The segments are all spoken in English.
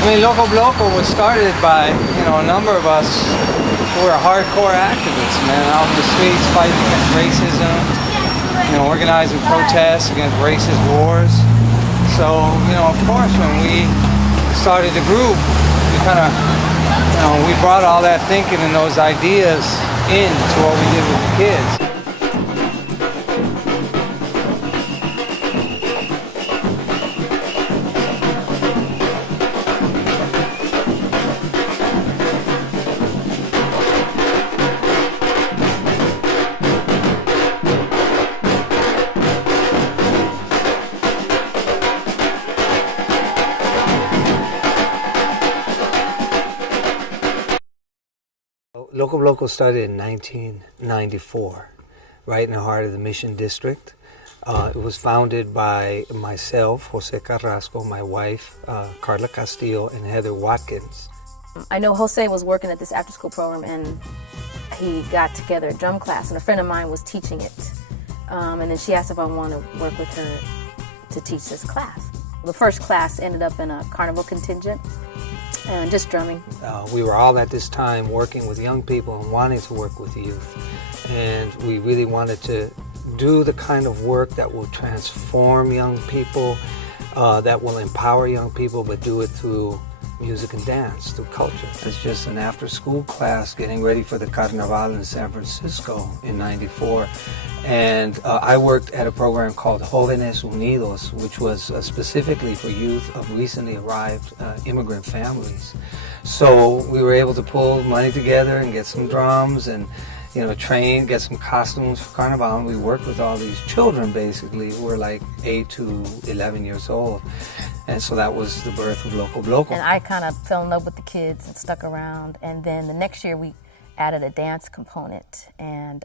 I mean, Loco Bloco was started by, a number of us who were hardcore activists, man, out in the streets fighting against racism, organizing protests against racist wars. So, of course, when we started the group, we kind of, we brought all that thinking and those ideas into what we did with the kids. Loco Bloco started in 1994, right in the heart of the Mission District. It was founded by myself, Jose Carrasco, my wife, Carla Castillo, and Heather Watkins. I know Jose was working at this after-school program, and he got together a drum class, and a friend of mine was teaching it. And then she asked if I wanted to work with her to teach this class. The first class ended up in a carnival contingent. And just drumming. We were all at this time working with young people and wanting to work with youth. And we really wanted to do the kind of work that will transform young people, that will empower young people, but do it through music and dance, through culture. It's just an after-school class getting ready for the Carnaval in San Francisco in '94. And I worked at a program called Jóvenes Unidos, which was specifically for youth of recently arrived immigrant families. So we were able to pull money together and get some drums and train, get some costumes for Carnival. And we worked with all these children basically who were like 8 to 11 years old. And so that was the birth of Loco Bloco. And I kind of fell in love with the kids and stuck around. And then the next year we added a dance component. And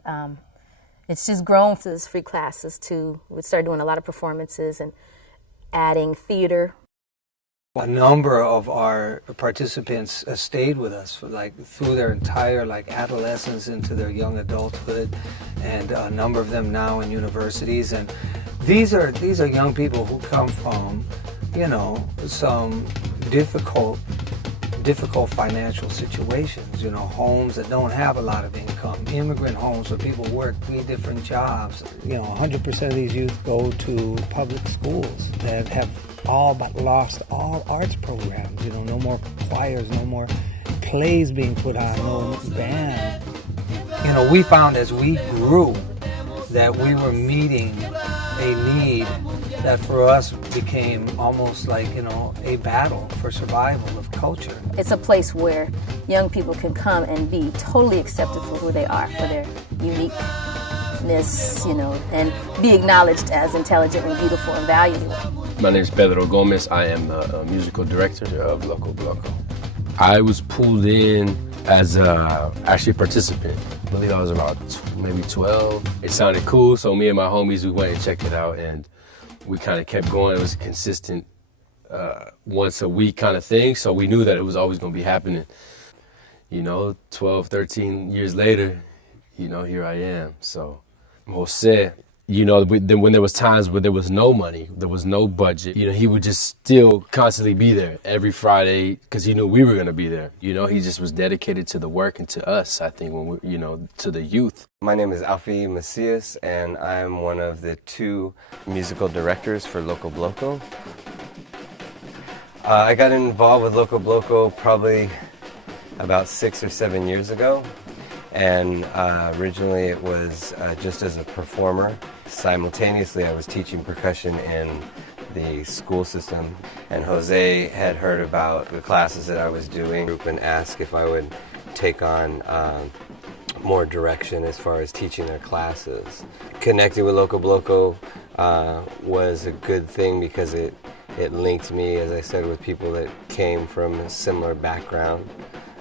it's just grown through these free classes too. We started doing a lot of performances and adding theater. A number of our participants stayed with us for through their entire adolescence into their young adulthood, and a number of them now in universities. And these are young people who come from some difficult financial situations, homes that don't have a lot of income, immigrant homes where people work 3 different jobs. 100% of these youth go to public schools that have all but lost all arts programs, no more choirs, no more plays being put on, no band. We found as we grew that we were meeting a need that for us became almost like, a battle for survival of culture. It's a place where young people can come and be totally accepted for who they are, for their uniqueness, and be acknowledged as intelligent and beautiful and valuable. My name is Pedro Gomez. I am the musical director of Loco Bloco. I was pulled in as actually a participant. I believe I was about maybe 12. It sounded cool, so me and my homies, we went and checked it out, and we kind of kept going. It was a consistent once a week kind of thing, so we knew that it was always going to be happening. 12, 13 years later, here I am. So Jose, when there was times where there was no money, there was no budget, he would just still constantly be there every Friday because he knew we were going to be there. He just was dedicated to the work and to us, I think, when we, to the youth. My name is Alfie Macias, and I'm one of the 2 musical directors for Loco Bloco. I got involved with Loco Bloco probably about 6 or 7 years ago. And originally it was just as a performer. Simultaneously I was teaching percussion in the school system, and Jose had heard about the classes that I was doing and asked if I would take on more direction as far as teaching their classes. Connecting with Loco Bloco was a good thing because it linked me, as I said, with people that came from a similar background,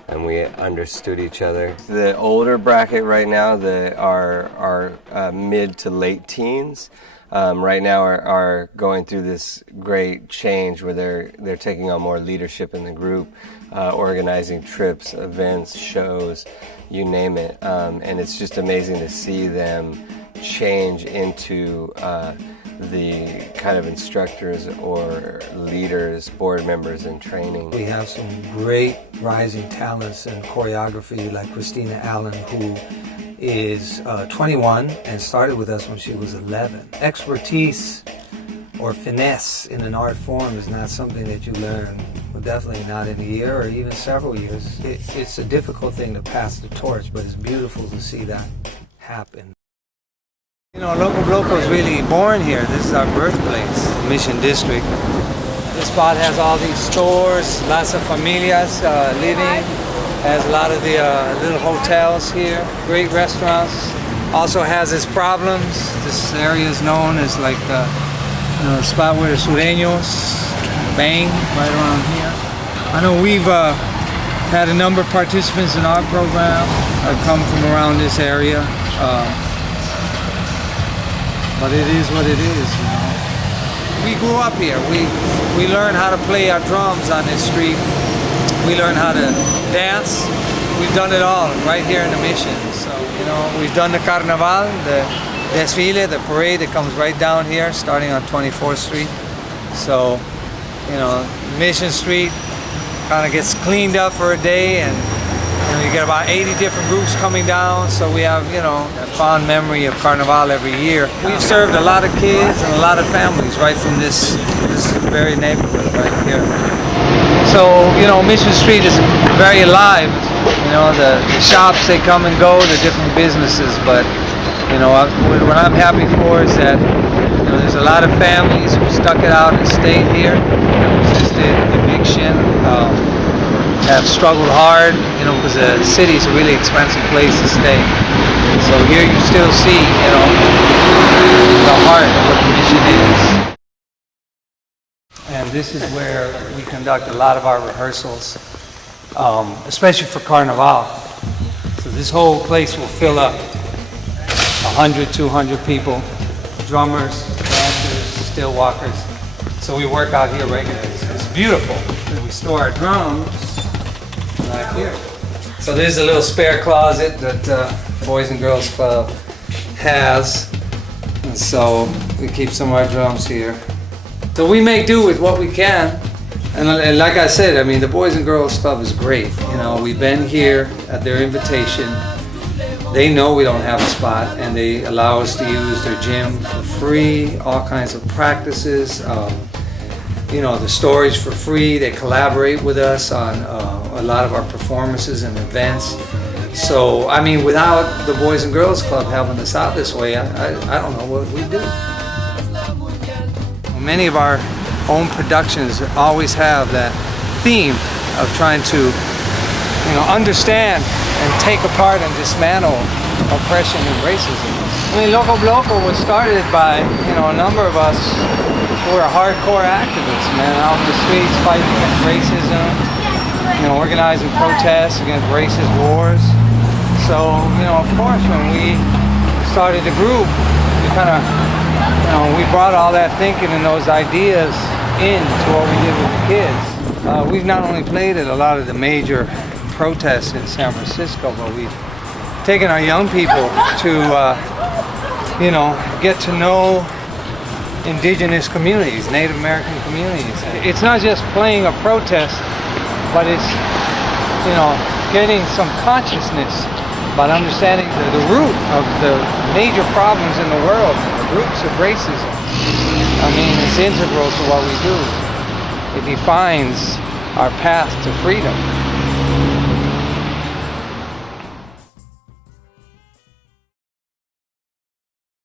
and we understood each other. The older bracket right now, our mid to late teens, right now are going through this great change where they're taking on more leadership in the group, organizing trips, events, shows, you name it. And it's just amazing to see them change into the kind of instructors or leaders, board members in training. We have some great rising talents in choreography like Christina Allen, who is 21 and started with us when she was 11. Expertise or finesse in an art form is not something that you learn, well, definitely not in a year or even several years. It's a difficult thing to pass the torch, but it's beautiful to see that happen. You know, Loco Bloco is really born here. This is our birthplace, Mission District. This spot has all these stores, lots of familias living, has a lot of the little hotels here, great restaurants. Also has its problems. This area is known as like the spot where the sureños bang right around here. I know we've had a number of participants in our program that come from around this area. But it is what it is, you know. We grew up here. We learned how to play our drums on this street. We learned how to dance. We've done it all right here in the Mission. So, you know, we've done the Carnaval, the desfile, the parade that comes right down here, starting on 24th Street. So, you know, Mission Street kind of gets cleaned up for a day, and you get about 80 different groups coming down, so we have, you know, a fond memory of Carnival every year. We've served a lot of kids and a lot of families right from this very neighborhood right here. So, you know, Mission Street is very alive. You know, the shops, they come and go, the different businesses, but, you know, what I'm happy for is that, you know, there's a lot of families who stuck it out and stayed here, resisted eviction, have struggled hard, you know, because the city's a really expensive place to stay. So here you still see, you know, the heart of what the Mission is. And this is where we conduct a lot of our rehearsals, especially for Carnival. So this whole place will fill up 100, 200 people, drummers, dancers, still walkers. So we work out here regularly. It's beautiful. We store our drums right here. So there's a little spare closet that Boys and Girls Club has. And so we keep some of our drums here. So we make do with what we can. And like I said, I mean, the Boys and Girls Club is great. You know, we've been here at their invitation. They know we don't have a spot, and they allow us to use their gym for free, all kinds of practices. You know, the storage for free. They collaborate with us on a lot of our performances and events. So, I mean, without the Boys and Girls Club helping us out this way, I don't know what we'd do. Many of our own productions always have that theme of trying to, you know, understand and take apart and dismantle oppression and racism. I mean, Loco Bloco was started by, you know, a number of us who are hardcore activists, man, out in the streets fighting against racism, you know, organizing protests against racist wars. So, you know, of course, when we started the group, we kind of, you know, we brought all that thinking and those ideas into what we did with the kids. We've not only played at a lot of the major protests in San Francisco, but we've taken our young people to, you know, get to know indigenous communities, Native American communities. It's not just playing a protest, but it's, you know, getting some consciousness about understanding the root of the major problems in the world, the roots of racism. I mean, it's integral to what we do. It defines our path to freedom.